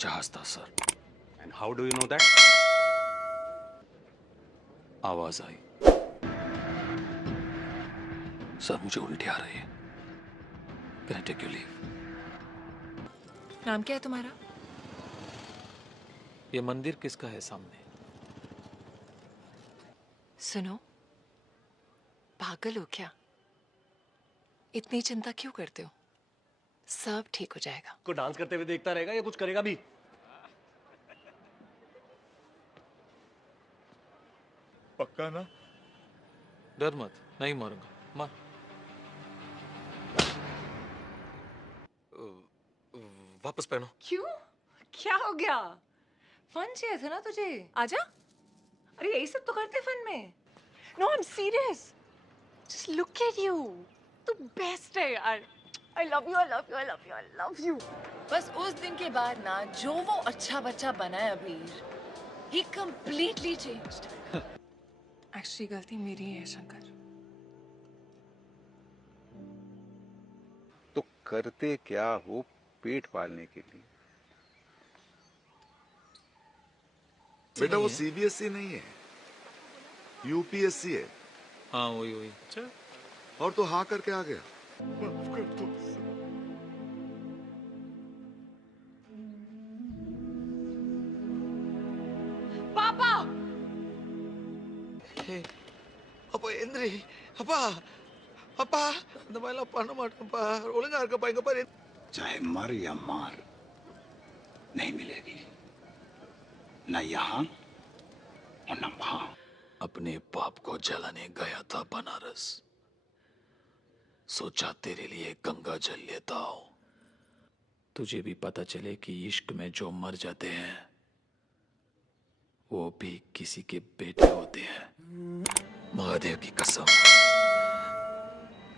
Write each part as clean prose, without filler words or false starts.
जहाज था sir. And how do you know that? आवाज आई। सर मुझे उल्टी आ रही है। Can I take your leave? नाम क्या है तुम्हारा? ये मंदिर किसका है सामने? सुनो, पागल हो क्या? इतनी चिंता क्यों करते हो? सब ठीक हो जाएगा। को डांस करते हुए देखता रहेगा या कुछ करेगा भी? पक्का ना? डर मत, नहीं मारूंगा। मार। वापस पहनो। क्यों? क्या हो गया? फन चाहिए था ना तुझे? आजा। अरे यही सब तो करते फन में। No I am serious. Just look at you. तू बेस्ट है यार। I love you, I love you, I love you, I love you. बस उस दिन के बाद ना जो वो अच्छा बच्चा बना है अबीर, he completely changed. Actually गलती मेरी है शंकर। तो करते क्या हो पेट पालने के लिए? बेटा वो सीबीएसई नहीं है, यूपीएससी है। हाँ वही वही। अच्छा, और तो हाँ करके आ गया। माफ कर दो सर। पापा! அப்பா எந்திரி அப்பா அப்பா இந்த மாதிரிலாம் பண்ண மாட்டேன்ப்பா ஒழுங்கா இருக்கப்பா எங்க பாரு चाहे मर या मार नहीं मिलेगी, न यहाँ और न वहां। अपने बाप को जलाने गया था बनारस, सोचा तेरे लिए गंगा जल लेता हूं। तुझे भी पता चले कि इश्क में जो मर जाते हैं वो भी किसी के बेटे होते हैं। महादेव की कसम,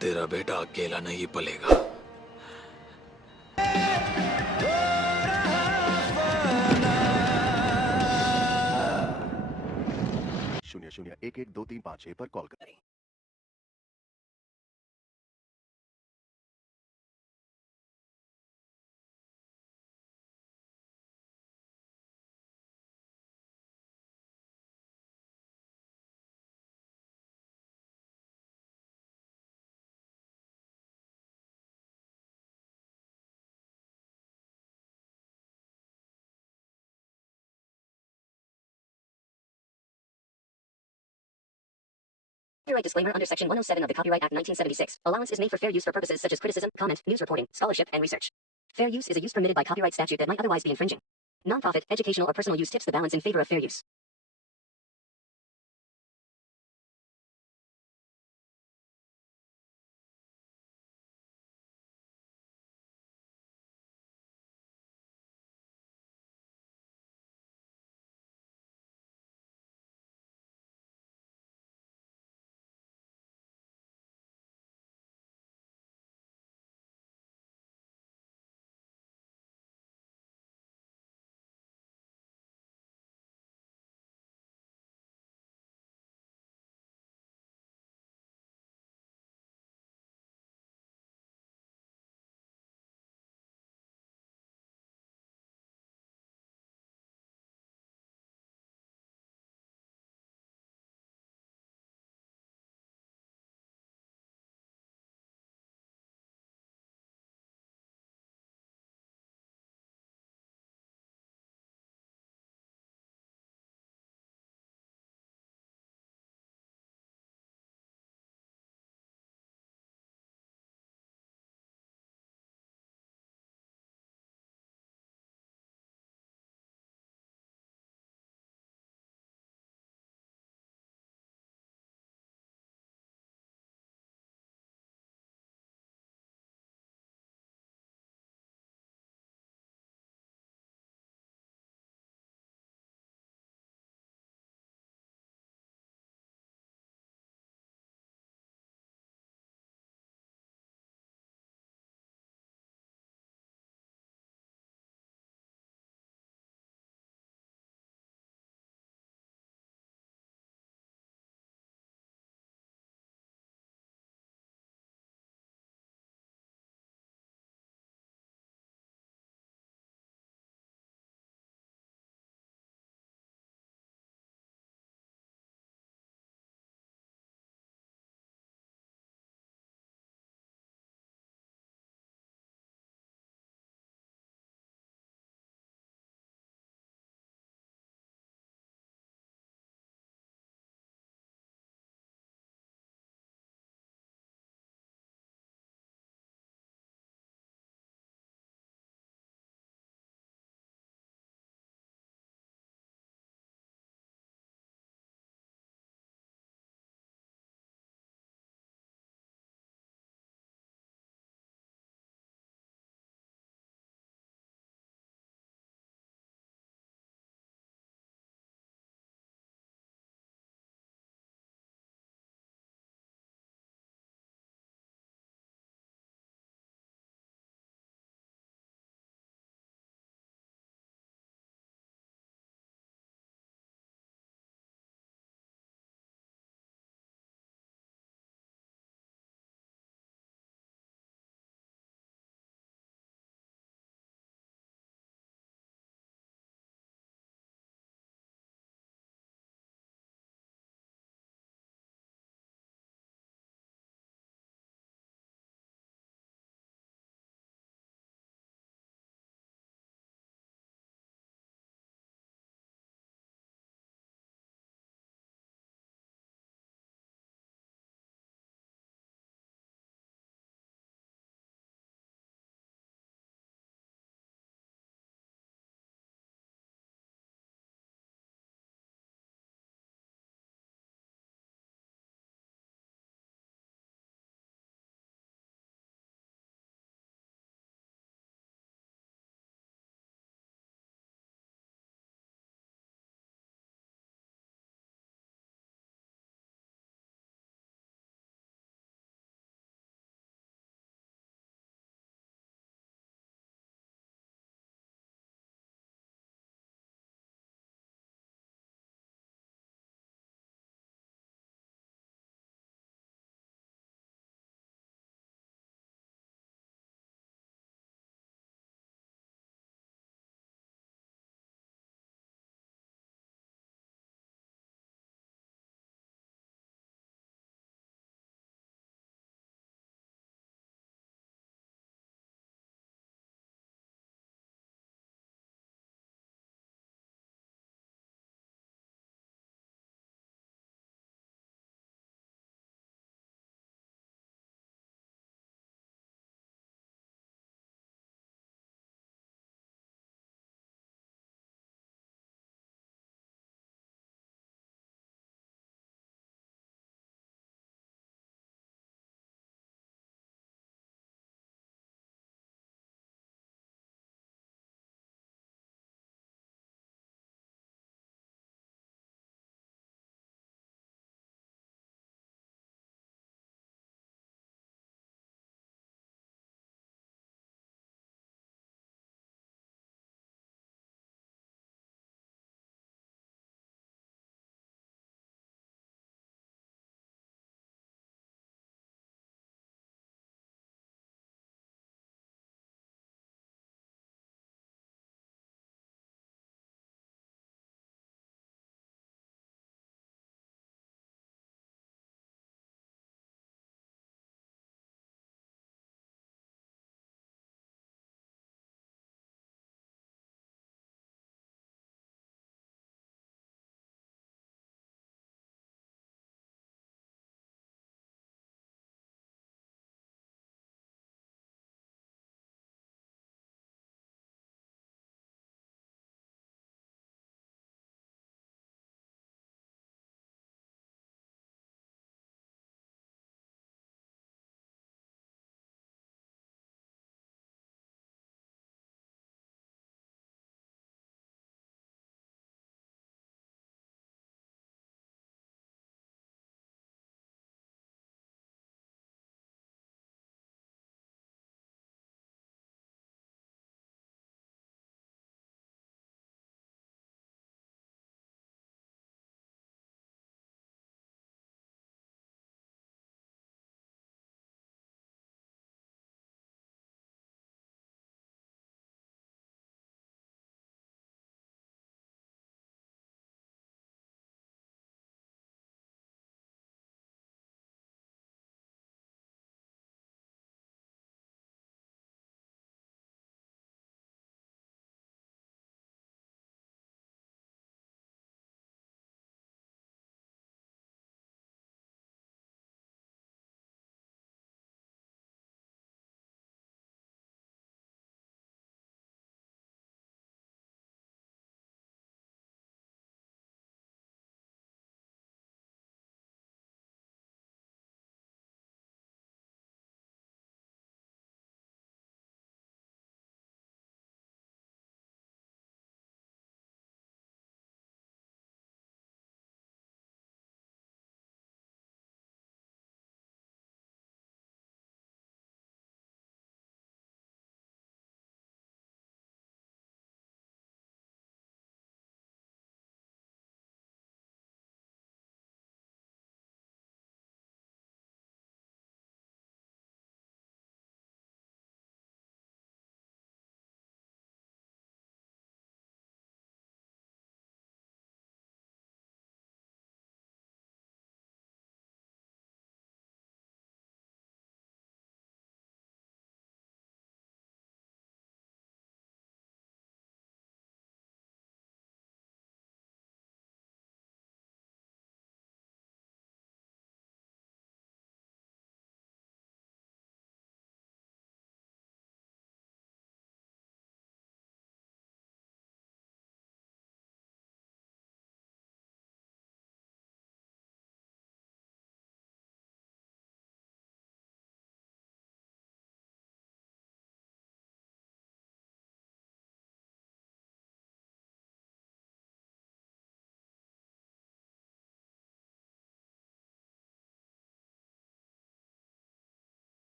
तेरा बेटा अकेला नहीं पलेगा। 00112356 पर कॉल करें। Copyright disclaimer under Section 107 of the Copyright Act 1976. Allowance is made for fair use for purposes such as criticism, comment, news reporting, scholarship, and research. Fair use is a use permitted by copyright statute that might otherwise be infringing. Non-profit, educational, or personal use tips the balance in favor of fair use.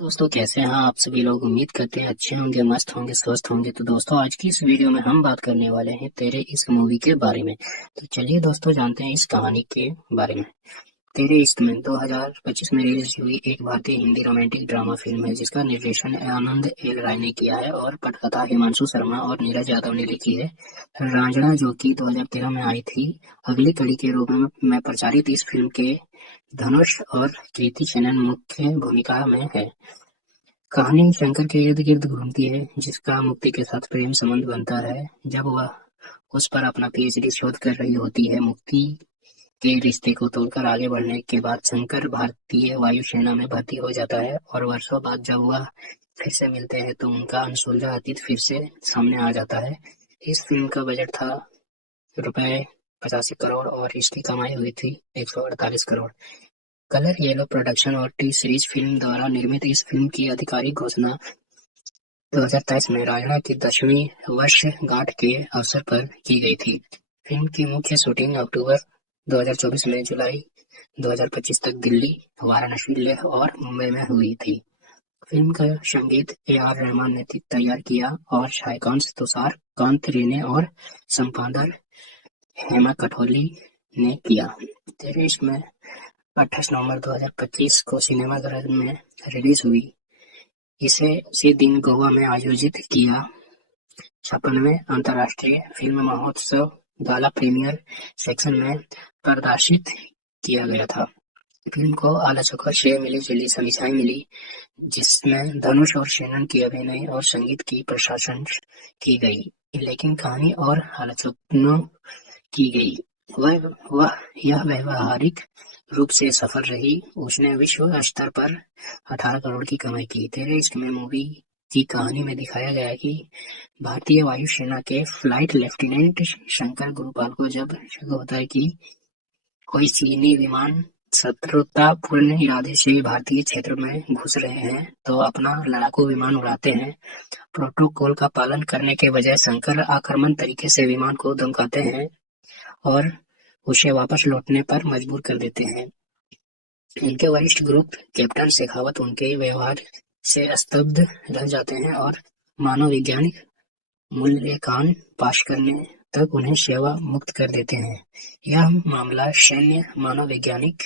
दोस्तों कैसे हैं आप सभी लोग। उम्मीद करते हैं अच्छे होंगे, मस्त होंगे, स्वस्थ होंगे। तो दोस्तों आज की इस वीडियो में हम बात करने वाले हैं तेरे इश्क मूवी के बारे में। तो चलिए दोस्तों जानते हैं इस कहानी के बारे में। तेरे इश्क में 2025 में रिलीज हुई एक भारतीय हिंदी रोमांटिक ड्रामा फिल्म है जिसका निर्देशन आनंद एल राय ने किया है और पटकथा हिमांशु शर्मा और नीरज यादव ने लिखी है। रांझणा जो कि 2013 में आई थी, अगली कड़ी के रूप में प्रचारित इस फिल्म के धनुष और कृति सेनन मुख्य भूमिका में है। कहानी शंकर के इर्द गिर्द घूमती है जिसका मुक्ति के साथ प्रेम संबंध बनता है। जब वह उस पर अपना पीएचडी शोध कर रही होती है, मुक्ति के रिश्ते को तोड़कर आगे बढ़ने के बाद शंकर भारतीय वायुसेना में भर्ती हो जाता है और वर्षों बाद जब वह फिर से मिलते हैं तो उनका अनसुलझा अतीत फिर से सामने आ जाता है। इस फिल्म का बजट था ₹85 करोड़ और इसकी कमाई हुई थी 148 करोड़। कलर येलो प्रोडक्शन और टी सीरीज फिल्म द्वारा निर्मित इस फिल्म की आधिकारिक घोषणा 2023 में रांझणा की 10वीं वर्षगांठ के अवसर पर की गई थी। फिल्म की मुख्य शूटिंग अक्टूबर 2024 में जुलाई 2025 तक दिल्ली, वाराणसी, लेह और मुंबई में हुई थी। फिल्म का संगीत AR रहमान ने तैयार किया और छायांकन तुषार कांत रेने और संपादन हेमा कठोली ने किया। तेरे इश्क में 28 नवंबर 2025 को सिनेमाघर में रिलीज हुई। इसे उसी दिन गोवा में आयोजित किया 56वें अंतर्राष्ट्रीय फिल्म महोत्सव गाला प्रीमियर सेक्शन में प्रदर्शित किया गया था। फिल्म को आलोचकों से मिली-जुली समीक्षाएं मिली, जिसमें धनुष और सेनन की अभिनय और संगीत की प्रशंसा की गई, लेकिन कहानी और आलोचना की गई यह व्यावहारिक रूप से सफल रही। उसने विश्व स्तर पर 18 करोड़ की कमाई की। तेरे इश्क में मूवी की कहानी में दिखाया गया कि भारतीय वायुसेना के फ्लाइट लेफ्टिनेंट शंकर गुरुपाल को जब शक होता है कि कोई चीनी विमान शत्रुतापूर्ण इरादे से भारतीय क्षेत्र में घुस रहे हैं, तो अपना लड़ाकू विमान उड़ाते हैं। प्रोटोकॉल का पालन करने के बजाय शंकर आक्रामक तरीके से विमान को धमकाते हैं और उसे वापस लौटने पर मजबूर कर देते हैं। उनके वरिष्ठ ग्रुप कैप्टन शेखावत उनके व्यवहार से स्तब्ध रह जाते हैं और मानववैज्ञानिक मूल्यांकन पास करने तक उन्हें सेवा मुक्त कर देते हैं। यह मामला सैन्य मानववैज्ञानिक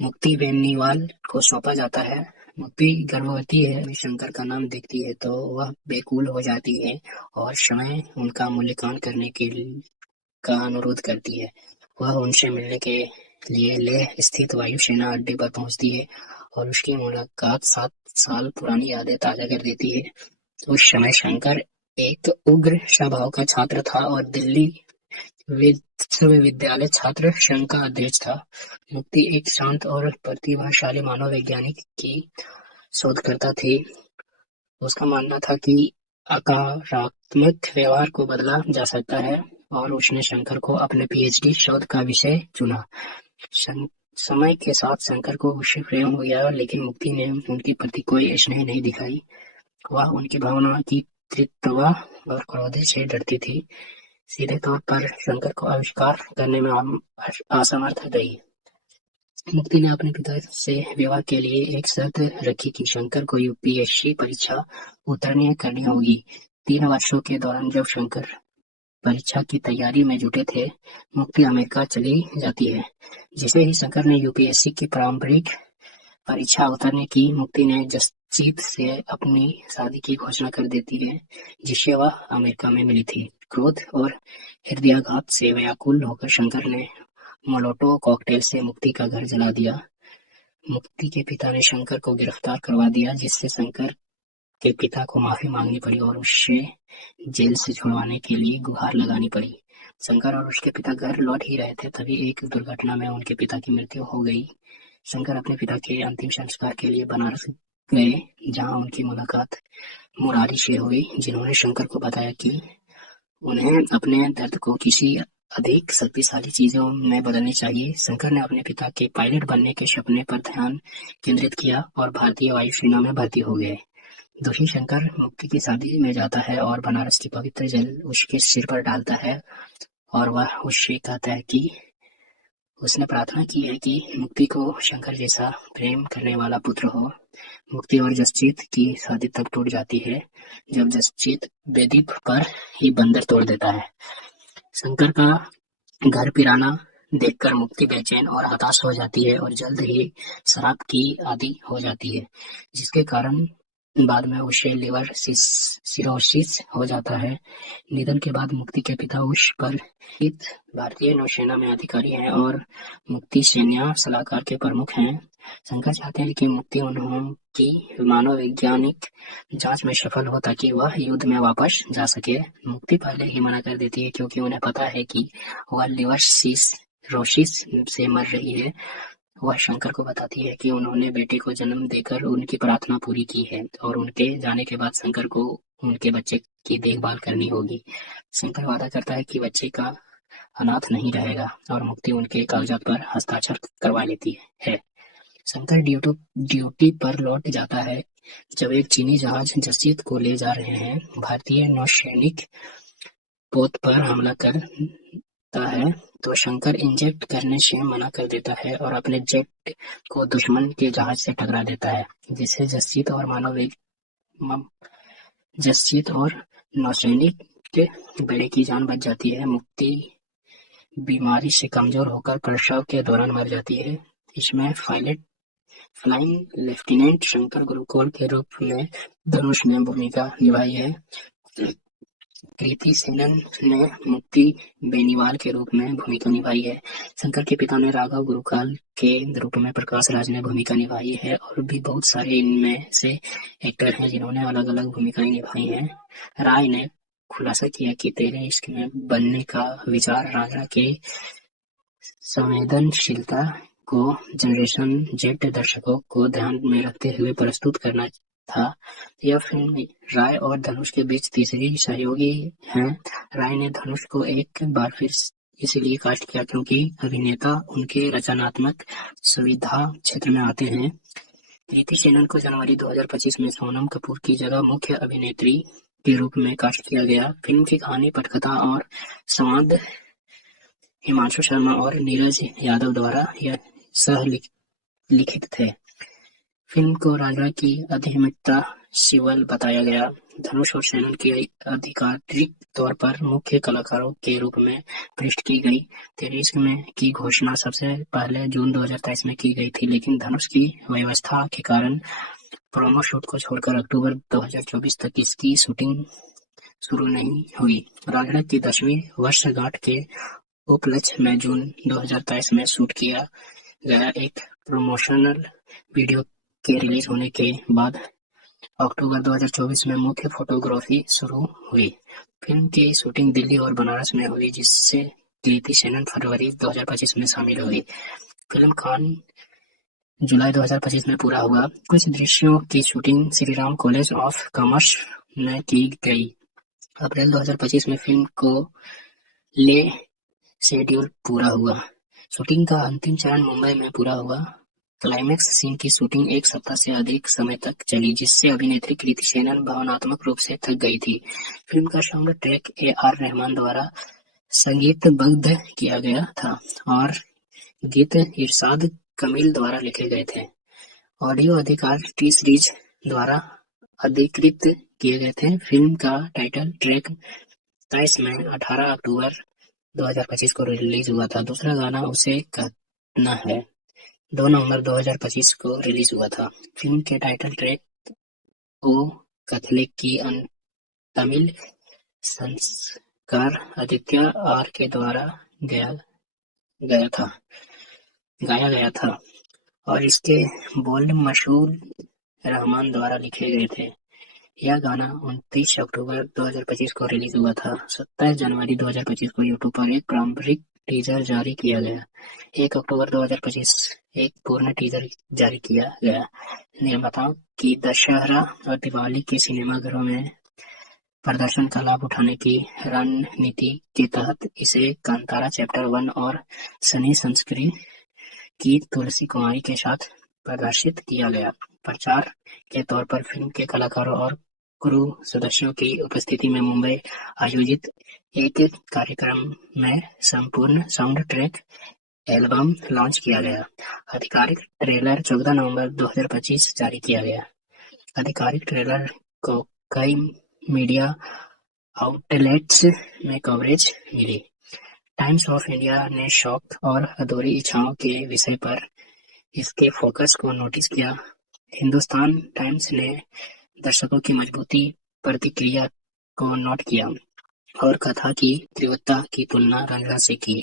मुक्ति बेनीवाल को सौंपा जाता है। मुक्ति गर्भवती है। शंकर का नाम देखती है तो वह बेकुल हो जाती है और समय उनका मूल्यांकन करने का अनुरोध करती है। वह उनसे मिलने के लिए लेह स्थित वायुसेना अड्डे पर पहुंचती है और उसकी मुलाकात 7 साल पुरानी यादें ताजा कर देती है। उस समय शंकर एक उग्र स्वभाव का छात्र था और दिल्ली विश्वविद्यालय छात्र संघ का अध्यक्ष था। मुक्ति एक शांत और प्रतिभाशाली मानव वैज्ञानिक की शोधकर्ता थी। उसका मानना था कि सकारात्मक व्यवहार को बदला जा सकता है और उसने शंकर को अपने पीएचडी शोध का विषय चुना। समय के साथ शंकर को उससे प्रेम हो गया, लेकिन मुक्ति ने उनके प्रति कोई स्नेह नहीं दिखाई। वह उनकी भावना की तीव्रता और क्रोध से डरती थी। सीधे तौर पर शंकर को आविष्कार करने में असमर्थ रही। मुक्ति ने अपने पिता से विवाह के लिए एक शर्त रखी कि शंकर को यूपीएससी परीक्षा उत्तीर्ण करनी होगी। 3 वर्षों के दौरान जब शंकर परीक्षा की तैयारी में जुटे थे, मुक्ति अमेरिका चली जाती है। जिसे ही शंकर ने यूपीएससी की प्रारंभिक परीक्षा उतरने की, मुक्ति ने जसजीत से अपनी शादी की घोषणा कर देती है, जिससे वह अमेरिका में मिली थी। क्रोध और हृदयाघात से व्याकुल होकर शंकर ने मोलोटोव कॉकटेल से मुक्ति का घर जला दिया। मुक्ति के पिता ने शंकर को गिरफ्तार करवा दिया, जिससे शंकर के पिता को माफी मांगनी पड़ी और उससे जेल से छुड़वाने के लिए गुहार लगानी पड़ी। शंकर और उसके पिता घर लौट ही रहे थे, तभी एक दुर्घटना में उनके पिता की मृत्यु हो गई। शंकर अपने पिता के अंतिम संस्कार के लिए बनारस गए, जहां उनकी मुलाकात मुरारी से हुई, जिन्होंने शंकर को बताया कि उन्हें अपने दर्द को किसी अधिक शक्तिशाली चीजों में बदलनी चाहिए। शंकर ने अपने पिता के पायलट बनने के सपने पर ध्यान केंद्रित किया और भारतीय वायुसेना में भर्ती हो गए। दोषी शंकर मुक्ति की शादी में जाता है और बनारस की पवित्र जल उसके सिर पर डालता है और वह उससे कहता है कि उसने प्रार्थना की है कि मुक्ति को शंकर जैसा प्रेम करने वाला पुत्र हो। मुक्ति और जसजीत की शादी तब टूट जाती है जब जसजीत बेदी पर ही बंदर तोड़ देता है। शंकर का घर पिराना देखकर मुक्ति बेचैन और हताश हो जाती है और जल्द ही शराब की आदी हो जाती है, जिसके कारण बाद में उसे लिवर सिरोसिस हो जाता है। निधन के बाद मुक्ति के पिता उस पर भारतीय नौसेना में अधिकारी हैं और मुक्ति सैन्य सलाहकार के प्रमुख हैं। शंकर चाहते हैं कि मुक्ति उनकी मनोवैज्ञानिक जांच में सफल हो ताकि वह युद्ध में वापस जा सके। मुक्ति पहले ही मना कर देती है क्योंकि उन्हें पता है कि वह लिवर सिरोसिस से मर रही है। वह शंकर को बताती है कि उन्होंने बेटे को जन्म देकर उनकी प्रार्थना पूरी की है और उनके जाने के बाद शंकर को उनके बच्चे की देखभाल करनी होगी। शंकर वादा करता है कि बच्चे का अनाथ नहीं रहेगा और मुक्ति उनके कागजात पर हस्ताक्षर करवा लेती है। शंकर ड्यूटी पर लौट जाता है जब एक चीनी जहाज जसजीत को ले जा रहे हैं। भारतीय नौसैनिक पोत पर हमला करता है तो शंकर इंजेक्ट करने से मना कर देता है और अपने जेट को दुश्मन के जहाज से टकरा देता है, जिससे जसजीत और नौसैनिक के बेड़े की जान बच जाती है। मुक्ति बीमारी से कमजोर होकर प्रसव के दौरान मर जाती है। इसमें फ्लाइंग लेफ्टिनेंट शंकर गुरुकुल के रूप में धनुष ने भूमिका निभाई है। कृति सेनन ने मुक्ति बेनीवाल के रूप में भूमिका निभाई है। शंकर के पिता ने राघव गुरुकाल के रूप में प्रकाश राज ने भूमिका निभाई है और भी बहुत सारे इनमें से एक्टर हैं जिन्होंने अलग अलग भूमिकाएं निभाई हैं। राय ने खुलासा किया कि तेरे इश्क में बनने का विचार राजा के संवेदनशीलता को जनरेशन जेड दर्शकों को ध्यान में रखते हुए प्रस्तुत करना था। यह फिल्म राय और धनुष के बीच तीसरी सहयोगी है। राय ने धनुष को एक बार फिर इसलिए कास्ट किया क्योंकि अभिनेता उनके रचनात्मक सुविधा क्षेत्र में आते हैं। कृति सेनन को जनवरी 2025 में सोनम कपूर की जगह मुख्य अभिनेत्री के रूप में कास्ट किया गया। फिल्म की कहानी, पटकथा और संवाद हिमांशु शर्मा और नीरज यादव द्वारा यह सह लिखित थे। फिल्म को राजा की आध्यात्मिकता सिवल बताया गया। धनुष और सेनन की आधिकारिक तौर पर मुख्य कलाकारों के रूप में पेश की गई। तेरे इश्क में की घोषणा सबसे पहले जून 2023 में की गई थी, लेकिन धनुष की व्यवस्था के कारण प्रोमो शूट को छोड़कर अक्टूबर 2024 तक इसकी शूटिंग शुरू नहीं हुई। राजड़ा की 10वीं वर्षगांठ के उपलक्ष्य में जून 2023 में शूट किया गया एक प्रमोशनल वीडियो के रिलीज होने के बाद अक्टूबर 2024 में मुख्य फोटोग्राफी शुरू हुई। फिल्म की शूटिंग दिल्ली और बनारस में हुई, जिससे कृति सेनन फरवरी 2025 में शामिल हुई। फिल्म कान जुलाई 2025 में पूरा हुआ। कुछ दृश्यों की shooting Shriram college of commerce में की गई। अप्रैल 2025 में फिल्म को ले शेड्यूल पूरा हुआ। शूटिंग का अंतिम चरण मुंबई में पूरा हुआ। क्लाइमेक्स सीन की शूटिंग एक सप्ताह से अधिक समय तक चली, जिससे अभिनेत्री कृति सेनन भावनात्मक रूप से थक गई थी। फिल्म का साउंड ट्रैक AR रहमान द्वारा संगीतबद्ध किया गया था और गीत इरशाद कमील द्वारा लिखे गए थे। ऑडियो अधिकार टी सीरीज द्वारा अधिकृत किए गए थे। फिल्म का टाइटल ट्रैक 23 में 18 अक्टूबर 2025 को रिलीज हुआ था। दूसरा गाना उसे कहना है 2 नवंबर 2025 को रिलीज हुआ था। फिल्म के टाइटल ट्रैक ओ कथले की तमिल संस्कार आदित्य आर के द्वारा गाया गया था और इसके बोल मशहूर रहमान द्वारा लिखे गए थे। यह गाना 29 अक्टूबर 2025 को रिलीज हुआ था। 27 जनवरी 2025 को यूट्यूब पर एक पारंपरिक टीजर जारी किया गया। 1 अक्टूबर 2025 एक पूर्ण टीजर जारी किया गया। निर्माताओं की दशहरा और दिवाली के सिनेमाघरों में प्रदर्शन का लाभ उठाने की रणनीति के तहत इसे कांतारा चैप्टर 1 और सनी संस्कृति की तुलसी कुमारी के साथ प्रदर्शित किया गया। प्रचार के तौर पर फिल्म के कलाकारों और क्रू सदस्यों की उपस्थिति में मुंबई आयोजित एक कार्यक्रम में संपूर्ण साउंड ट्रैक एल्बम लॉन्च किया गया। आधिकारिक ट्रेलर 14 नवंबर 2025 जारी किया गया। आधिकारिक ट्रेलर को कई मीडिया आउटलेट्स में कवरेज मिली। टाइम्स ऑफ इंडिया ने शौक और अधूरी इच्छाओं के विषय पर इसके फोकस को नोटिस किया। हिंदुस्तान टाइम्स ने दर्शकों की मजबूती प्रतिक्रिया को नोट किया और कथा की तीव्रता की तुलना रंजना से की।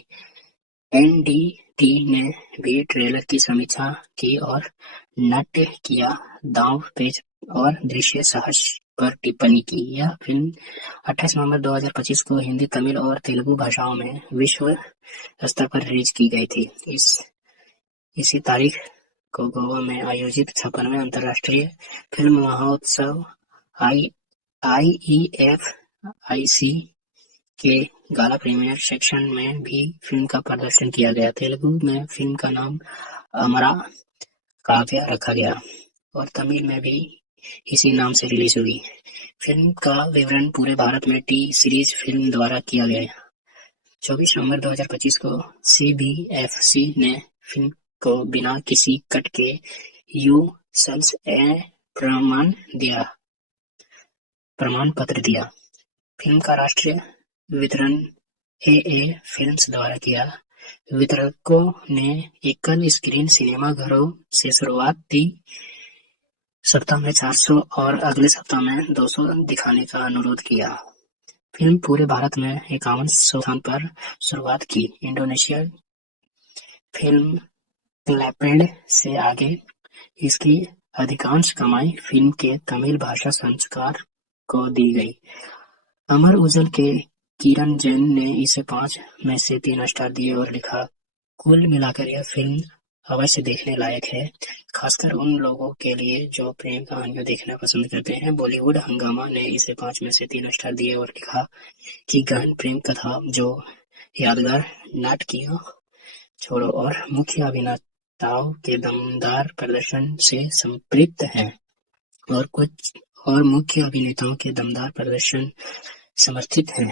एनडीटी ने भी ट्रेलर की समीक्षा की और नाट्य किया दांव पेच और दृश्य साहस पर टिप्पणी की। यह फिल्म 28 नवंबर 2025 को हिंदी, तमिल और तेलुगु भाषाओं में विश्व स्तर पर रिलीज की गई थी। इसी तारीख को गोवा में आयोजित 56वें अंतर्राष्ट्रीय फिल्म महोत्सव IEFIC के गाला प्रीमियर सेक्शन में भी फिल्म का प्रदर्शन किया गया। तेलुगु में फिल्म का नाम अमरा काव्या रखा गया और तमिल में भी इसी नाम से रिलीज हुई। फिल्म का विवरण पूरे भारत में टी सीरीज फिल्म द्वारा किया गया। 24 नवंबर 2025 को CBFC ने फिल्म को बिना किसी कट के U-Sals प्रमाण पत्र दिया। फिल्म का राष्ट्रीय वितरण AA फिल्म्स द्वारा किया। वितरकों ने एकल स्क्रीन सिनेमा घरों से शुरुआती सप्ताह में 400 और अगले सप्ताह में 200 दिखाने का अनुरोध किया। फिल्म पूरे भारत में 51 स्थान पर शुरुआत की। इंडोनेशिया फिल्म क्लैपेड से आगे इसकी अधिकांश कमाई फिल्म के तमिल भाषा संस्कार को दी गई। अमर उजल के किरण जैन ने इसे 5 में से 3 स्टार दिए और लिखा, कुल मिलाकर यह फिल्म अवश्य देखने लायक है, खासकर उन लोगों के लिए जो प्रेम कहानियां देखना पसंद करते हैं। बॉलीवुड हंगामा ने इसे 5 में से 3 स्टार दिए और लिखा कि गहन प्रेम कथा जो यादगार नाटकीय छोड़ो और मुख्य अभिनेताओं के दमदार प्रदर्शन से संतृप्त है और मुख्य अभिनेताओं के दमदार प्रदर्शन समर्थित है।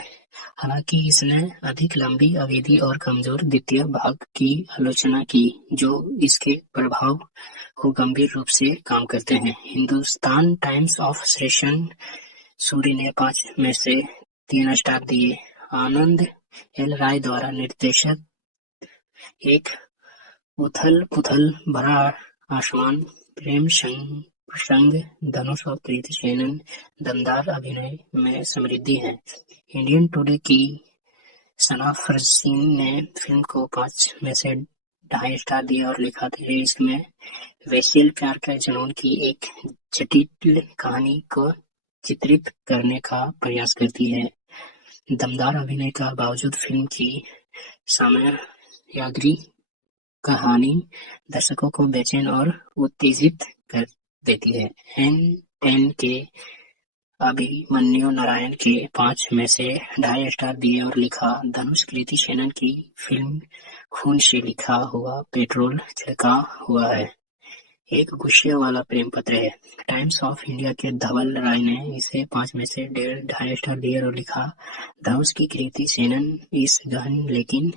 हालांकि इसने अधिक लंबी अवधि और कमजोर द्वितीय भाग की आलोचना की, जो इसके प्रभाव को गंभीर रूप से कम करते हैं। Hindustan times of session Suri ने 5 में से 3 स्टार दिए। आनंद एल राय द्वारा निर्देशित एक उथल-पुथल भरा आसमान प्रेम प्रसंग धनुष और कृति सेनन दमदार अभिनय में समृद्धि है। इंडियन टुडे की सना फरसीन ने फिल्म को 5 में से 2.5 स्टार दिए और लिखा था, इसमें वैश्य प्यार के जुनून की एक जटिल कहानी को चित्रित करने का प्रयास करती है। दमदार अभिनय का बावजूद फिल्म की सामग्री कहानी दर्शकों को बेचैन और उत्तेजित कर देती है। N10 के अभिमन्यु नारायण के 5 में से 2.5 स्टार दिए और लिखा, धनुष कृति सेनन की फिल्म खून से लिखा हुआ पेट्रोल छिड़का हुआ है, एक गुस्से वाला प्रेम पत्र है। टाइम्स ऑफ इंडिया के धवल राय ने इसे 5 में से 2.5 स्टार दिए और लिखा, धनुष की कृति सेनन इस गहन लेकिन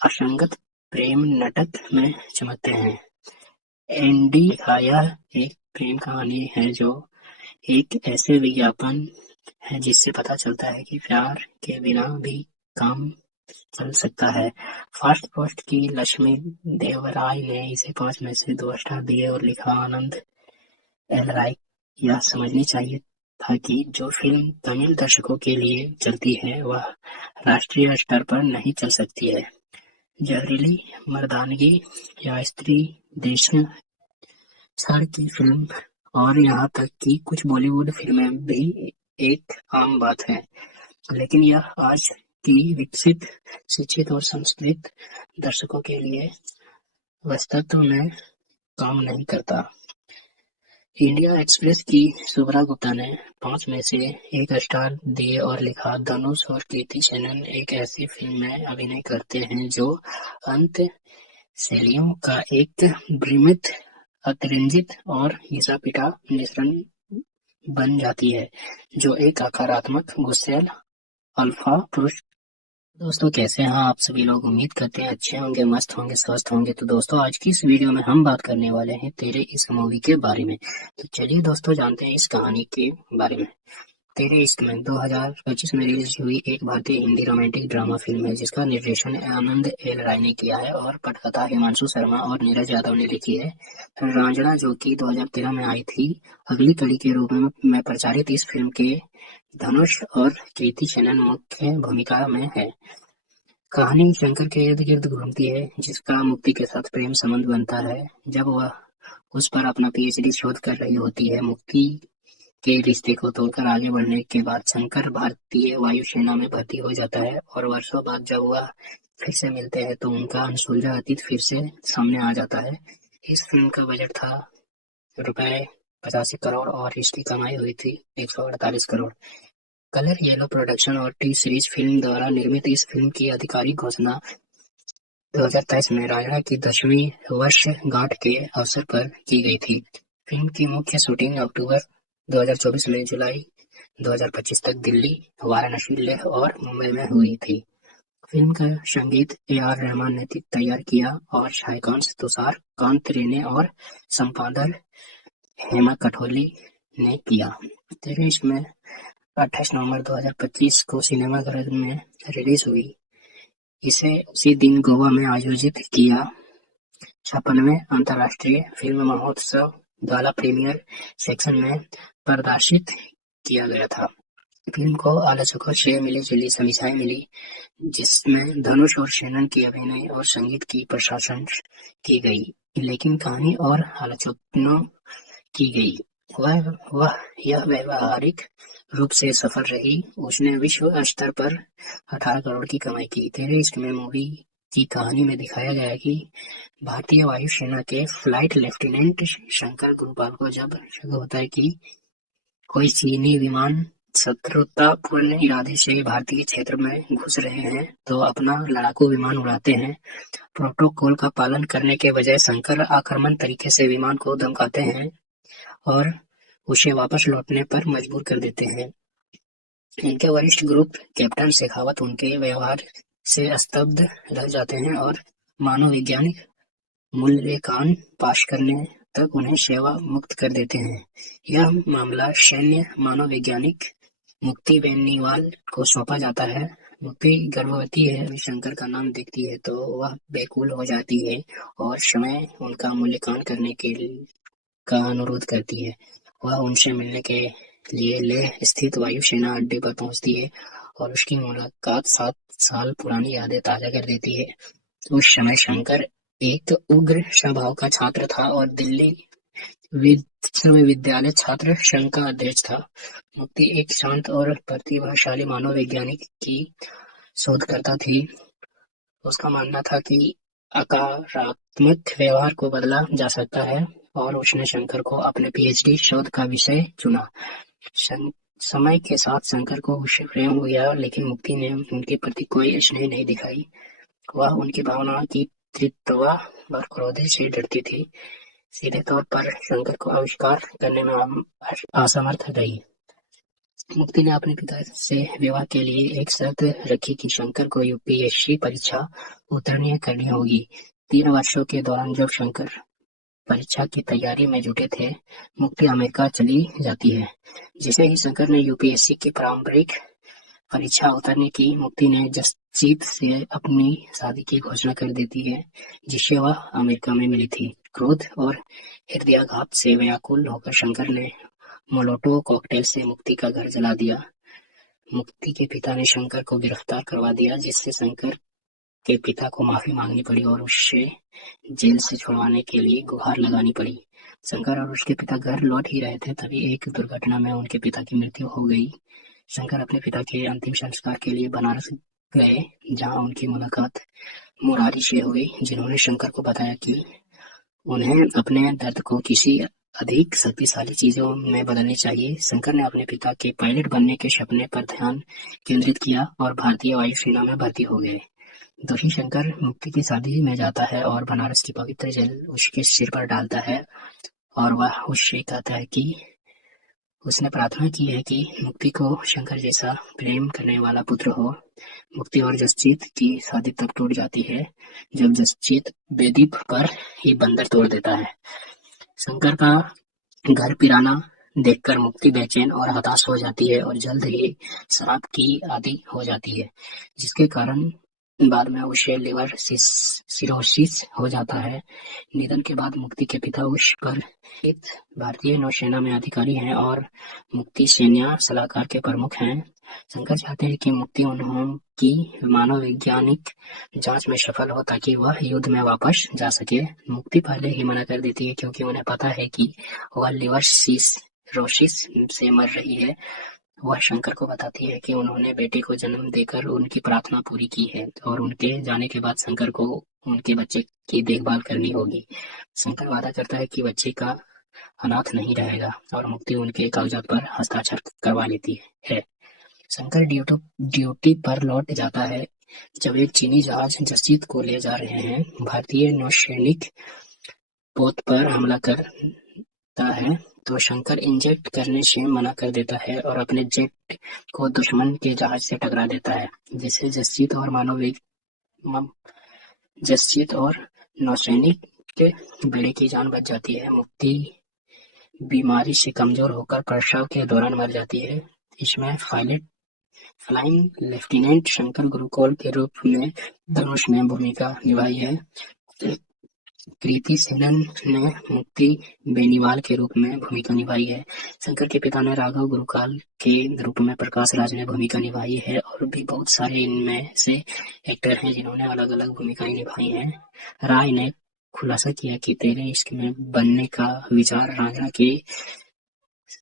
असंगत प्रेम नाटक में चमकते हैं। यह एक प्रेम कहानी है जो एक ऐसे विज्ञापन है जिससे पता चलता है कि प्यार के बिना भी काम चल सकता है। फास्ट पोस्ट की लक्ष्मी देवराय ने इसे 5 में से 2 स्टार दिए और लिखा, आनंद एल राय यह समझनी चाहिए था कि जो फिल्म तमिल दर्शकों के लिए चलती है वह राष्ट्रीय स्तर पर नहीं चल सकती है। जहरीली मर्दानगी या स्त्री देशक्षण की फिल्म और यहाँ तक कि कुछ बॉलीवुड फिल्में भी एक आम बात है, लेकिन यह आज की विकसित, शिक्षित और संस्कृत दर्शकों के लिए वास्तव में काम नहीं करता। इंडिया एक्सप्रेस की शुभ्रा गुप्ता ने 5 में से 1 स्टार दिए और लिखा, धनुष और कृति सेनन एक ऐसी फिल्म में अभिनय करते हैं जो अंत शैलियों का एक वृमित, अतिरंजित और घिसा-पिटा मिश्रण बन जाती है, जो एक सकारात्मक, गुस्सैल अल्फा पुरुष दोस्तों कैसे हैं आप सभी लोग। उम्मीद करते हैं अच्छे होंगे, मस्त होंगे, स्वस्थ होंगे। तो दोस्तों आज की इस वीडियो में हम बात करने वाले हैं तेरे इश्क मूवी के बारे में। तो चलिए दोस्तों जानते हैं इस कहानी के बारे में। तेरे इश्क में 2025 में रिलीज हुई एक भारतीय हिंदी रोमांटिक ड्रामा फिल्म है जिसका निर्देशन आनंद एल राय ने किया है और पटकथा हिमांशु शर्मा और नीरज यादव ने लिखी है। रांझणा जो कि 2013 में आई थी, अगली कड़ी के रूप में प्रचारित इस फिल्म के धनुष और कृति सेनन मुख्य भूमिका में है। कहानी शंकर के इर्द गिर्द घूमती है जिसका मुक्ति के साथ प्रेम संबंध बनता है। जब वह उस पर अपना पीएचडी शोध कर रही होती है, मुक्ति के रिश्ते को तोड़कर आगे बढ़ने के बाद शंकर भारतीय वायुसेना में भर्ती हो जाता है और वर्षों बाद जब वह फिर से मिलते हैं तो उनका अनसुलझा अतीत फिर से सामने आ जाता है। इस फिल्म का बजट था ₹85 करोड़ और इसकी कमाई हुई थी 148 करोड़। कलर येलो प्रोडक्शन और टी सीरीज फिल्म द्वारा निर्मित इस फिल्म की आधिकारिक घोषणा 2023 में रांझणा की 10वीं वर्षगांठ के अवसर पर की गई थी। फिल्म की मुख्य शूटिंग अक्टूबर 2024 में जुलाई 2025 तक दिल्ली, वाराणसी, लेह और मुंबई में हुई थी। फिल्म का संगीत ए.आर. रहमान ने तैयार किया और छायांकन तुषार कांत रे और संपादन हेमा कठोली ने किया। तेरे इश्क में 28 नवंबर 2025 को सिनेमाघर में रिलीज हुई। इसे उसी दिन गोवा में आयोजित किया 56वें अंतर्राष्ट्रीय फिल्म महोत्सव द्वारा प्रीमियर सेक्शन में प्रदर्शित किया गया था। फिल्म को आलोचकों से मिली-जुली समीक्षाएं मिली, जिसमें धनुष और सेनन की अभिनय और संगीत की प्रशंसा की गई, लेकिन कहानी और आलोचना की गई यह व्यावहारिक रूप से सफल रही। उसने विश्व स्तर पर 18 करोड़ की कमाई की। तेरे इश्क में मूवी की कहानी में दिखाया गया है कि भारतीय वायुसेना के फ्लाइट लेफ्टिनेंट शंकर गुरुपाल को जब शक होता है कि कोई चीनी विमान शत्रुतापूर्ण इरादे से भारतीय क्षेत्र में घुस रहे हैं तो अपना लड़ाकू विमान उड़ाते हैं। प्रोटोकॉल का पालन करने के बजाय शंकर आक्रामक तरीके से विमान को धमकाते हैं और उसे वापस लौटने पर मजबूर कर देते हैं। उनके वरिष्ठ ग्रुप कैप्टन शेखावत उनके व्यवहार से स्तब्ध रह जाते हैं और मानववैज्ञानिक मूल्यांकन पास करने तक उन्हें सेवा मुक्त कर देते हैं। यह मामला सैन्य मानववैज्ञानिक मुक्ति बेनीवाल को सौंपा जाता है। मुक्ति गर्भवती है, शंकर का नाम देखती है तो वह बेकुल हो जाती है और समय उनका मूल्यांकन करने का अनुरोध करती है। वह उनसे मिलने के लिए लेह स्थित वायुसेना अड्डे पर पहुंचती है और उसकी मुलाकात 7 साल पुरानी यादें ताजा कर देती है। उस समय शंकर एक उग्र स्वभाव का छात्र था और दिल्ली विश्वविद्यालय छात्र संघ का अध्यक्ष था। मुक्ति एक शांत और प्रतिभाशाली मानववैज्ञानिक की शोधकर्ता थी। उसका मानना था कि अकारात्मक व्यवहार को बदला जा सकता है और उसने शंकर को अपने पीएचडी शोध का विषय चुना। समय के साथ शंकर को उससे प्रेम हो गया, लेकिन मुक्ति ने उनके प्रति कोई स्नेह नहीं दिखाई। वह उनकी भावना की तीव्रता और क्रोध से डरती थी। सीधे तौर पर शंकर को आविष्कार करने में असमर्थ रही। मुक्ति ने अपने पिता से विवाह के लिए एक शर्त रखी कि शंकर को यूपीएससी परीक्षा उत्तीर्ण करनी होगी। 3 वर्षों के दौरान जब शंकर परीक्षा की तैयारी में जुटे थे, मुक्ति अमेरिका चली जाती है। जिसे ही शंकर ने यूपीएससी की पारंपरिक परीक्षा उतरने की, मुक्ति ने जसजीत से अपनी शादी की घोषणा कर देती है, जिससे वह अमेरिका में मिली थी। क्रोध और हृदयाघात से व्याकुल होकर शंकर ने मोलोटोव कॉकटेल से मुक्ति का घर जला दिया। मुक्ति के पिता ने शंकर को गिरफ्तार करवा दिया, जिससे शंकर के पिता को माफी मांगनी पड़ी और उससे जेल से छुड़वाने के लिए गुहार लगानी पड़ी। शंकर और उसके पिता घर लौट ही रहे थे, तभी एक दुर्घटना में उनके पिता की मृत्यु हो गई। शंकर अपने पिता के अंतिम संस्कार के लिए बनारस गए, जहां उनकी मुलाकात मुरारी से हुई, जिन्होंने शंकर को बताया कि उन्हें अपने दर्द को किसी अधिक शक्तिशाली चीजों में बदलनी चाहिए। शंकर ने अपने पिता के पायलट बनने के सपने पर ध्यान केंद्रित किया और भारतीय वायुसेना में भर्ती हो गए। दोषी शंकर मुक्ति की शादी में जाता है और बनारस की पवित्र जल उसके सिर पर डालता है और वह उससे कहता है कि उसने प्रार्थना की है कि मुक्ति को शंकर जैसा प्रेम करने वाला पुत्र हो। मुक्ति और जसजीत की शादी तब टूट जाती है जब जसजीत बेदी पर ही बंदर तोड़ देता है। शंकर का घर पिराना देखकर मुक्ति बेचैन और हताश हो जाती है और जल्द ही शराब की आदी हो जाती है, जिसके कारण बाद में उसे लिवर सिरोसिस हो जाता है। निधन के बाद मुक्ति के पिता उस पर एक भारतीय नौसेना में अधिकारी हैं और मुक्ति सैन्य सलाहकार के प्रमुख हैं। शंकर चाहते हैं कि मुक्ति उनकी मानव वैज्ञानिक जांच में सफल हो ताकि वह युद्ध में वापस जा सके। मुक्ति पहले ही मना कर देती है क्योंकि उन्हें पता है कि वह लिवर सिरोसिस से मर रही है। वह शंकर को बताती है कि उन्होंने बेटे को जन्म देकर उनकी प्रार्थना पूरी की है और उनके जाने के बाद शंकर को उनके बच्चे की देखभाल करनी होगी। शंकर वादा करता है कि बच्चे का अनाथ नहीं रहेगा और मुक्ति उनके कागजात पर हस्ताक्षर करवा लेती है। शंकर ड्यूटी पर लौट जाता है जब एक चीनी जहाज जसजीत को ले जा रहे हैं। भारतीय नौसैनिक पोत पर हमला करता है तो शंकर इंजेक्ट करने से मना कर देता है और अपने जेट को दुश्मन के जहाज से टकरा देता है, जिससे जसजीत और नौसैनिक के बेड़े की जान बच जाती है। मुक्ति बीमारी से कमजोर होकर प्रसव के दौरान मर जाती है। इसमें फ्लाइंग लेफ्टिनेंट शंकर गुरुकोल के रूप में धनुष ने भूमिका निभाई है। कृति सेनन ने मुक्ति बेनीवाल के रूप में भूमिका निभाई है। शंकर के पिता ने राघव गुरुकाल के रूप में प्रकाश राज ने भूमिका निभाई है और भी बहुत सारे इनमें से एक्टर हैं जिन्होंने अलग अलग भूमिकाएं निभाई हैं। राय ने खुलासा किया कि तेरे इश्क में बनने का विचार रांझणा की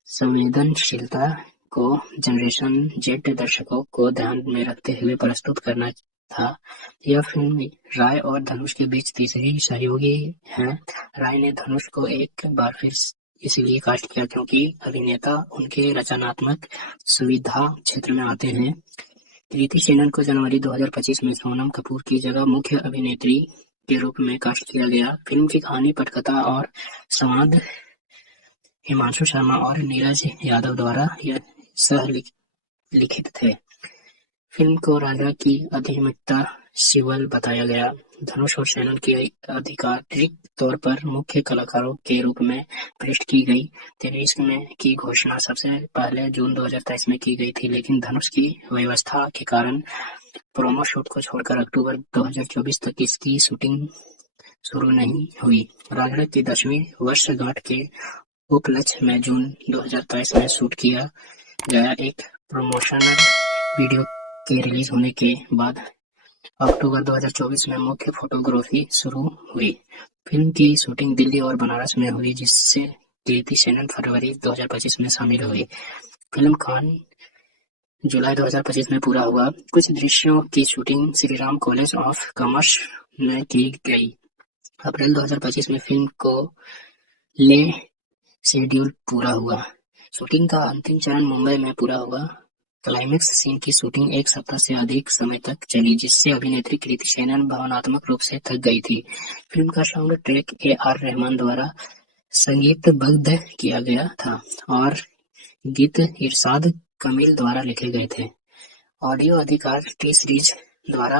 संवेदनशीलता को जनरेशन जेड दर्शकों को ध्यान में रखते हुए प्रस्तुत करना था। यह फिल्म राय और धनुष के बीच तीसरी सहयोगी है। राय ने धनुष को एक बार फिर इसलिए कास्ट किया क्योंकि अभिनेता उनके रचनात्मक सुविधा क्षेत्र में आते हैं। कृति सेनन को जनवरी 2025 में सोनम कपूर की जगह मुख्य अभिनेत्री के रूप में कास्ट किया गया। फिल्म की कहानी, पटकथा और संवाद हिमांशु शर्मा और नीरज यादव द्वारा सह लिखित थे। फिल्म को राजा की अधिमिता सिवल बताया गया। धनुष और सेनन की आधिकारिक तौर पर मुख्य कलाकारों के रूप में पेश की गई। तेरे इश्क में की घोषणा सबसे पहले जून 2023 में की गई थी, लेकिन धनुष की व्यवस्था के कारण प्रोमो शूट को छोड़कर अक्टूबर 2024 तक इसकी शूटिंग शुरू नहीं हुई। रांझणा की 10वीं वर्षगांठ के उपलक्ष्य में जून 2023 में शूट किया गया एक प्रमोशनल वीडियो के रिलीज होने के बाद अक्टूबर 2024 में मुख्य फोटोग्राफी शुरू हुई। फिल्म की शूटिंग दिल्ली और बनारस में हुई, जिससे कृति सेनन फरवरी 2025 में शामिल हुई। फिल्म कान जुलाई 2025 में पूरा हुआ। कुछ दृश्यों की shooting Shriram college of commerce में की गई। अप्रैल 2025 में फिल्म को ले शेड्यूल पूरा हुआ। शूटिंग का अंतिम चरण मुंबई में पूरा हुआ। क्लाइमेक्स सीन की शूटिंग एक सप्ताह से अधिक समय तक चली, जिससे अभिनेत्री कृति सेनन भावनात्मक रूप से थक गई थी। फिल्म का साउंड ट्रैक AR रहमान द्वारा संगीतबद्ध किया गया था और गीत इरशाद कमील द्वारा लिखे गए थे। ऑडियो अधिकार टी सीरीज द्वारा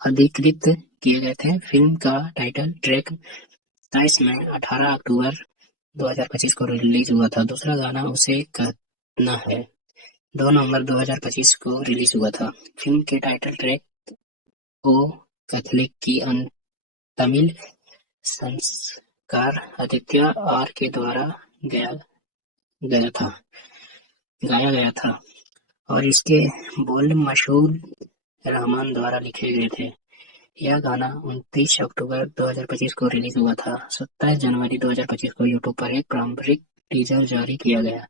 अधिकृत किए गए थे। फिल्म का टाइटल ट्रैक 23 में 18 अक्टूबर 2025 को रिलीज हुआ था। दूसरा गाना उसे कहना है 2 नवंबर 2025 को रिलीज हुआ था। फिल्म के टाइटल ट्रैक ओ कैथलिक की तमिल संस्कार आदित्य आर के द्वारा गाया गया था और इसके बोल मशहूर रहमान द्वारा लिखे गए थे। यह गाना 29 अक्टूबर 2025 को रिलीज हुआ था। 27 जनवरी 2025 को यूट्यूब पर एक प्रारंभिक टीजर जारी किया गया।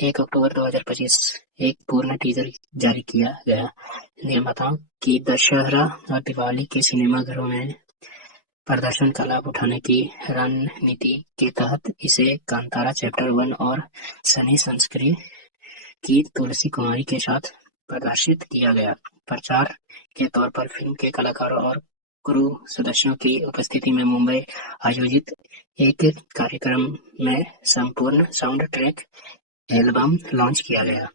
1 अक्टूबर 2025 एक पूर्ण टीजर जारी किया गया। निर्माताओं की दशहरा और दिवाली के सिनेमाघरों में प्रदर्शन का लाभ उठाने की रणनीति के तहत इसे कांतारा चैप्टर 1 और सनी संस्कृति की तुलसी कुमारी के साथ प्रदर्शित किया गया। प्रचार के तौर पर फिल्म के कलाकारों और क्रू सदस्यों की उपस्थिति में मुंबई आयोजित एक कार्यक्रम में संपूर्ण साउंड ट्रैक एल्बम लॉन्च किया गया।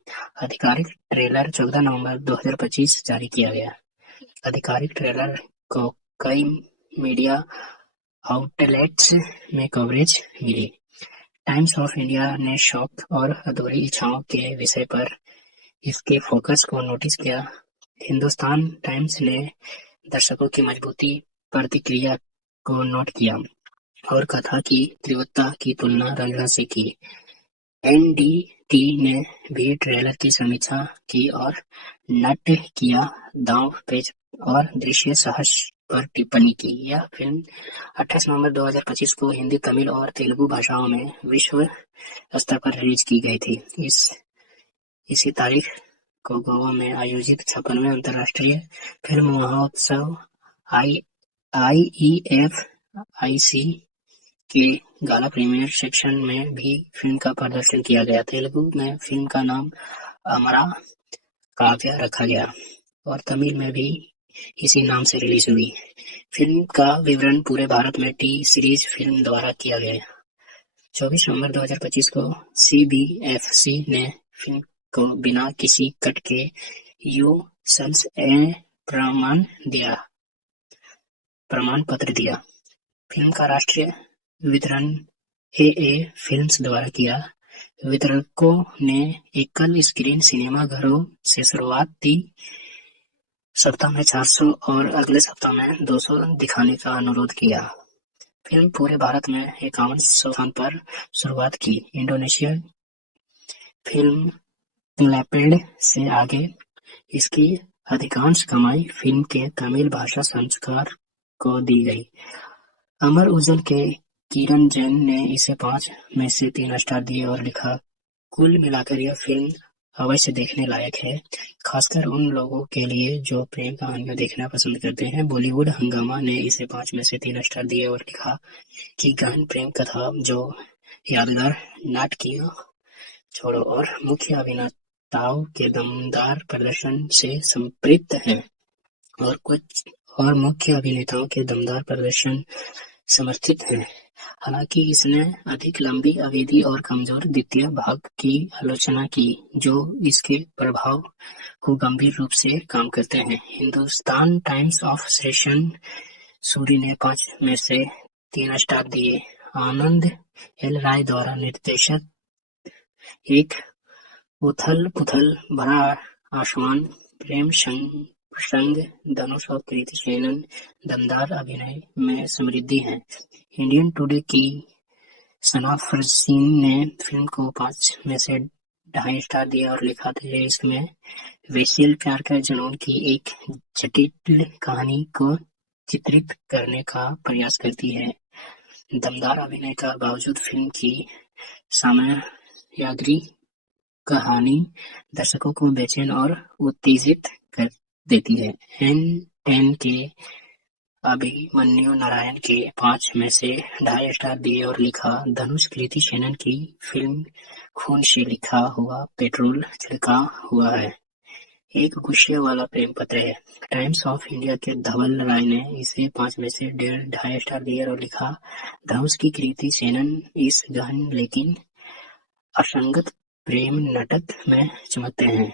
आधिकारिक ट्रेलर 14 नवंबर 2025 जारी किया गया। आधिकारिक ट्रेलर को कई मीडिया आउटलेट्स में कवरेज मिली। टाइम्स ऑफ इंडिया ने शौक और अधूरी इच्छाओं के विषय पर इसके फोकस को नोटिस किया। हिंदुस्तान टाइम्स ने दर्शकों की मजबूती प्रतिक्रिया को नोट किया और कथा की तीव्रता की तुलना रंजना से की। एनडीटी ने भी ट्रेलर की समीक्षा की और नाट्य किया दांव पेच और दृश्य साहस पर टिप्पणी की। यह फिल्म 28 नवंबर 2025 को हिंदी, तमिल और तेलुगु भाषाओं में विश्व स्तर पर रिलीज की गई थी। इसी तारीख को गोवा में आयोजित 56वें अंतर्राष्ट्रीय फिल्म महोत्सव IEFIC के गाला प्रीमियर सेक्शन में भी फिल्म का प्रदर्शन किया गया। तेलुगु में फिल्म का नाम अमरा काव्या रखा गया और तमिल में भी इसी नाम से रिलीज हुई। फिल्म का विवरण पूरे भारत में टी सीरीज फिल्म द्वारा किया गया। 24 नवंबर 2025 को CBFC ने फिल्म को बिना किसी कट के U-Sals प्रमाण पत्र दिया। फिल्म का राष्ट्रीय वितरण AA फिल्म्स द्वारा किया। वितरकों ने एकल स्क्रीन सिनेमा घरों से शुरुआती सप्ताह में 400 और अगले सप्ताह में 200 दिखाने का अनुरोध किया। फिल्म पूरे भारत में 51 स्थान पर शुरुआत की। इंडोनेशिया फिल्म क्लैपेड से आगे इसकी अधिकांश कमाई फिल्म के तमिल भाषा संस्करण को दी गई। अमर उजाल के किरण जैन ने इसे 5 में से 3 स्टार दिए और लिखा, कुल मिलाकर यह फिल्म अवश्य देखने लायक है, खासकर उन लोगों के लिए जो प्रेम कहानियां देखना पसंद करते हैं। बॉलीवुड हंगामा ने इसे 5 में से 3 स्टार दिए और लिखा कि गहन प्रेम कथा जो यादगार नाटकीय छोड़ो और मुख्य अभिनेताओं के दमदार प्रदर्शन से संतृप्त है और मुख्य अभिनेताओं के दमदार प्रदर्शन समर्थित है। हालांकि इसने अधिक लंबी अवधि और कमजोर द्वितीय भाग की आलोचना की, जो इसके प्रभाव को गंभीर रूप से कम करते हैं। Hindustan times of session Suri ने 5 में से 3 स्टार दिए। आनंद एल राय द्वारा निर्देशित एक उथल-पुथल भरा आसमान प्रेम संग धनुष और कृति सेनन दमदार अभिनय में समृद्धि है। इंडियन टुडे की सना फरसीन ने फिल्म को 5 में से 2.5 स्टार दिया और लिखा था, इसमें वैसिल प्यार का जुनून की एक जटिल कहानी को चित्रित करने का प्रयास करती है। दमदार अभिनय का बावजूद फिल्म की सामग्री कहानी दर्शकों को बेचैन और उत्तेजित कर देती है। N10 के अभिमन्यु नारायण के 5 में से 2.5 स्टार दिए और लिखा, धनुष कृति सेनन की फिल्म खून से लिखा हुआ पेट्रोल छिड़का हुआ है, एक गुस्से वाला प्रेम पत्र है। टाइम्स ऑफ इंडिया के धवल राय ने इसे 5 में से 2.5 स्टार दिए और लिखा, धनुष की कृति सेनन इस गहन लेकिन असंगत प्रेम नाटक में चमकते हैं।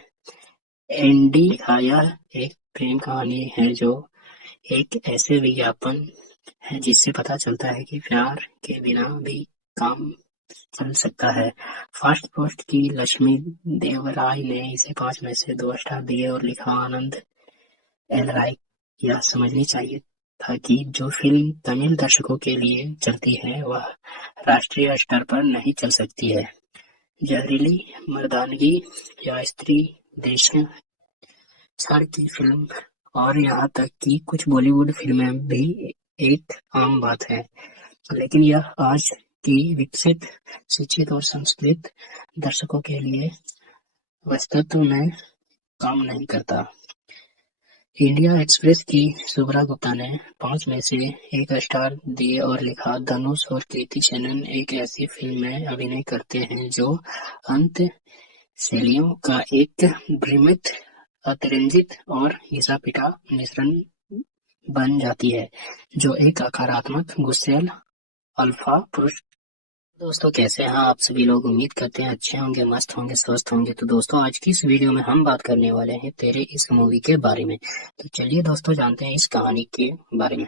एनडी आया एक प्रेम कहानी है जो एक ऐसे विज्ञापन है जिससे पता चलता है कि प्यार के बिना भी काम चल सकता है। फास्ट पोस्ट की लक्ष्मी देवराय ने इसे 5 में से 2 स्टार दिए और लिखा, आनंद एल राय यह समझनी चाहिए था कि जो फिल्म तमिल दर्शकों के लिए चलती है वह राष्ट्रीय स्तर पर नहीं चल सकती है। जहरीली मर्दानगी या स्त्री देश छाड़ की फिल्म और यहाँ तक कि कुछ बॉलीवुड फिल्में भी एक आम बात है, लेकिन यह आज की विकसित, शिक्षित और संस्कृत दर्शकों के लिए वास्तव में काम नहीं करता। इंडिया एक्सप्रेस की शुभ्रा गुप्ता ने 5 में से 1 स्टार दिए और लिखा, धनुष और कृति सेनन एक ऐसी फिल्म में अभिनय करते हैं जो अंत शैलियों का एक भ्रमित, अतिरंजित और घिसा-पिटा मिश्रण बन जाती है, जो एक सकारात्मक गुस्सैल अल्फा पुरुष दोस्तों कैसे हैं आप सभी लोग। उम्मीद करते हैं अच्छे होंगे, मस्त होंगे, स्वस्थ होंगे। तो दोस्तों आज की इस वीडियो में हम बात करने वाले हैं तेरे इश्क मूवी के बारे में। तो चलिए दोस्तों जानते हैं इस कहानी के बारे में।